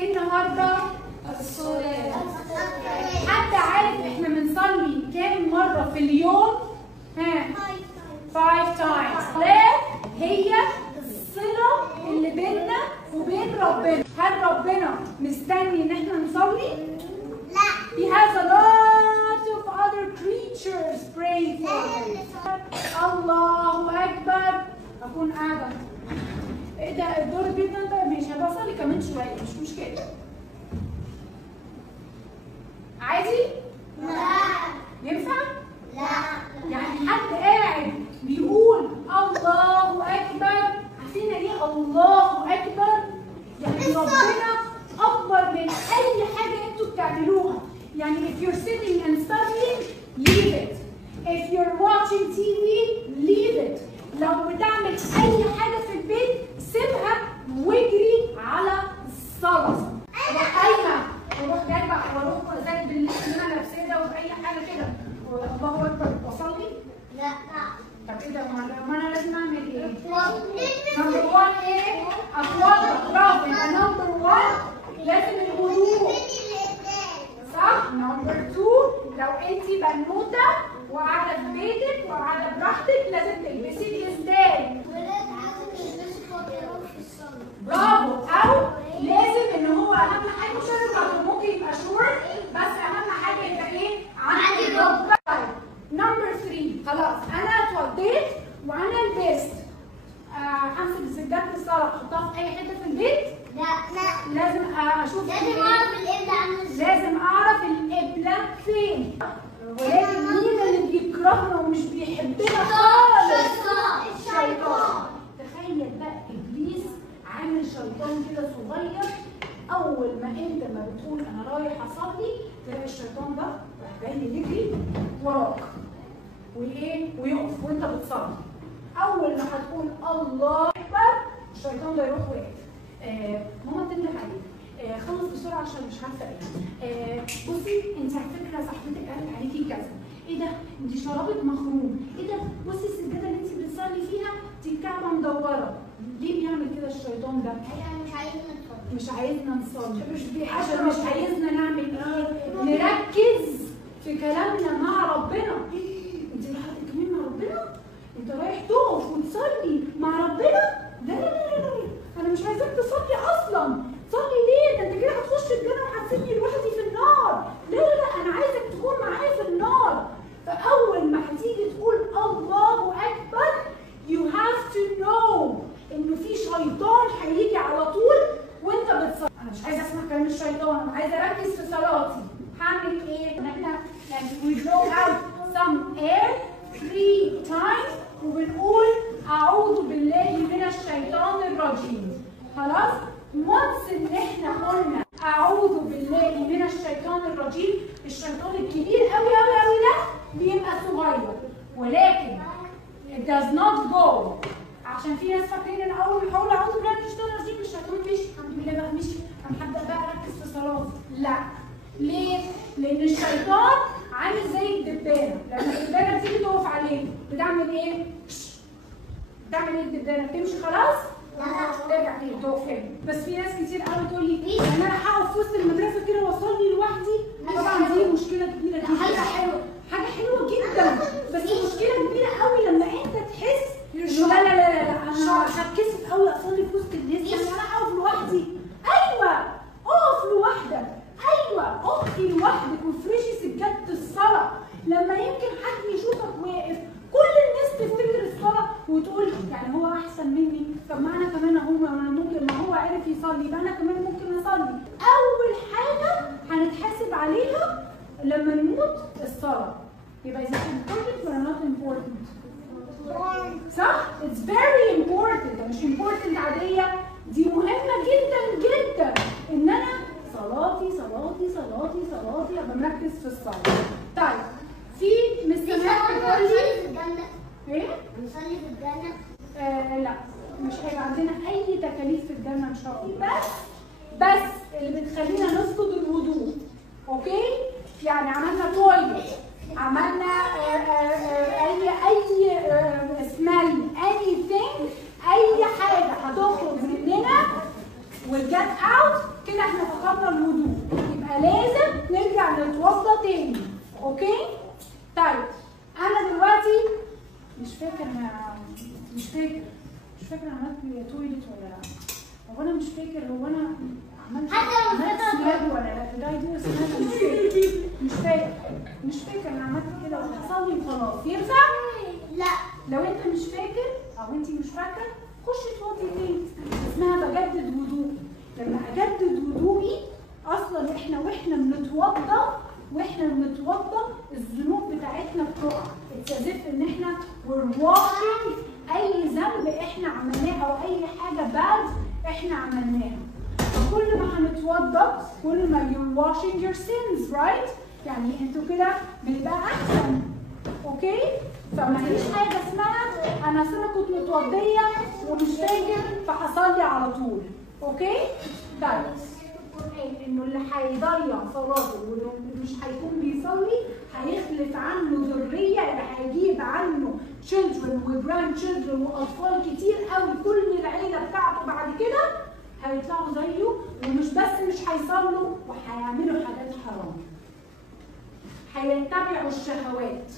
ايه النهارده؟ الصلاة. حد عارف احنا بنصلي كام مرة في اليوم؟ ها؟ 5 times. الصلاة هي الصلة اللي بيننا وبين ربنا. هل ربنا مستني ان احنا نصلي؟ لا. He has a lot of other creatures praying for him. الله أكبر. أكون قاعدة. إيه ده الدور البيت ده مش هبصلي كمان شوية مش مشكلة. عادي؟ لا. ينفع؟ لا. يعني حد قاعد بيقول الله أكبر، عارفين إيه الله أكبر؟ يعني ربنا أكبر من أي حاجة أنتوا بتعملوها. يعني if you're sitting and studying, leave it. If you're watching TV, leave it. لو بتعمل أي حاجة في البيت سيبها واجري على الصلاة. أروح قايمة وأروح جايبة وأروح زي بالليل اللي أنا لابساه ده وبأي حاجة كده الله أكبر وأصلي؟ لا. طب إيه ده؟ ما أنا لازم أعمل إيه؟ نمبر 1 إيه؟ أتوضأ. برافو. يبقى نمبر 1 لازم الوضوء. صح؟ نمبر 2 لو انت بنوته وقاعده في بيتك وقاعده براحتك لازم تلبسي ازاي؟ برافو. او لازم ان هو اهم حاجه مش لازم ممكن يبقى شورت بس اهم حاجه يبقى ايه؟ عندي ركبه. نمبر 3 خلاص انا اتوضيت وانا لبست. همسك سجاده الصلاه احطها في اي حته في البيت؟ لا. لازم اشوف لازم اعرف القبلة عاملة ازاي. لازم اعرف القبلة فين. ولكن مين اللي بيكرهنا ومش بيحبنا خالص؟ الشيطان. تخيل بقى ابليس عامل شيطان كده صغير، اول ما انت ما بتقول انا رايح اصلي تلاقي الشيطان ده راح جاي يجري وراك وايه ويقف وانت بتصلي. اول ما هتقول الله اكبر الشيطان ده يروح واقف. ماما بتنده عليك. خلص بسرعه عشان مش عارفه ايه. بصي انت على فكره صاحبتك قالت عليكي كذا. ايه ده؟ انت شرابك مخروم. ايه ده؟ بصي السجاده اللي انت بتصلي فيها دي الكعبه مدوره. ليه بيعمل كده الشيطان ده؟ مش عايزنا نصلي. عشان مش عايزنا نعمل ايه؟ نركز في كلامنا مع ربنا. انت رايحه تتكلمي مع ربنا؟ انت رايح تقف وتصلي مع ربنا؟ لا انا مش عايزاك تصلي اصلا. صلي ليه؟ ده انت كده هتخش الجنه وهتسيبني لوحدي في النار. لا انا عايزك تكون معايا في النار. فاول ما هتيجي تقول الله اكبر you have to know انه في شيطان هيجي على طول وانت بتصلي. انا مش عايزه اسمع كلام الشيطان، انا عايزه اركز في صلاتي. هعمل ايه؟ ان احنا we blow out some air 3 times وبنقول اعوذ بالله من الشيطان الرجيم. خلاص؟ once ان احنا قلنا اعوذ بالله من الشيطان الرجيم الشيطان الكبير قوي قوي قوي ده بيبقى صغير، ولكن it does not go. عشان في ناس فاكرين ان اول ما هقول اعوذ بالله من الشيطان الرجيم الشيطان مشي. الحمد لله بقى مشي. انا هبدا بقى اركز في صلاتي. لا. ليه؟ لان الشيطان عامل زي الدبانه. لما الدبانه بتيجي تقف عليه بتعمل ايه؟ بتعمل ايه الدبانه؟ بتمشي خلاص؟ ترجع تاني تقف تاني. بس في ناس كتير قوي تقول لي ان انا هقف في وسط المدرسه كده واصلي لوحدي. طبعا دي مشكله كبيره جدا. حاجه حلوه، حاجه حلوه جدا، بس مشكله كبيره قوي لما انت تحس لا انا هتكسف قوي اصلي في وسط الناس. يعني انا هقف لوحدي. ايوه اقف لوحدك. ايوه اقفي لوحدك وافرشي سجاده الصلاه. لما يمكن حد يشوفك واقف كل الناس تفتكر الصلاه وتقول يعني هو احسن مني. طب ما انا كمان اهو انا ممكن، ما هو عرف يصلي يبقى انا كمان ممكن اصلي. اول حاجه هنتحاسب عليها لما نموت الصلاه. يبقى اذا important ولا not important؟ صح؟ It's very important. مش important عاديه، دي مهمه جدا جدا ان انا صلاتي صلاتي صلاتي صلاتي ابقى مركز في الصلاه. طيب في مستمعات بتقول لي ايه؟ نصلي في الجنة؟ لا مش هيبقى عندنا اي تكاليف في الجنه ان شاء الله. بس اللي بتخلينا نفقد الوضوء. اوكي؟ يعني عملنا تويلت، عملنا اي سمال، anything، اي حاجه هتخرج مننا والجت اوت كده احنا فقدنا الوضوء، يبقى لازم نرجع نتوضى تاني. اوكي؟ طيب انا دلوقتي مش فاكر انا عملت تويلت ولا لا. هو انا مش فاكر هو انا عملت سناد ولا لا. ده دي سناد مش فاكر انا عملت كده ولا حصل لي وخلاص. ينفع؟ لا. لو انت مش فاكر او انت مش فاكره خشي اتوضي تاني، اسمها بجدد وضوءي. لما اجدد وضوئي اصلا احنا واحنا بنتوضى الذنوب بتاعتنا بتقع. اتسازف ان احنا we're washing اي ذنب احنا عملناه او اي حاجه باد احنا عملناها. فكل ما هنتوضى كل ما you're washing your sins, right؟ يعني انتوا كده بنبقى احسن. اوكي؟ فما فيش حاجه اسمها انا كنت متوضيه ومش فاكر فحصل لي على طول. اوكي؟ طيب انه اللي هيضيع صلاته واللي مش هيكون بيصلي هيخلف عنه ذريه، اللي هيجيب عنه children وجراند children واطفال كتير قوي، كل العيله بتاعته بعد كده هيطلعوا زيه، ومش بس مش هيصلوا وهيعملوا حاجات حرام، هيتبعوا الشهوات.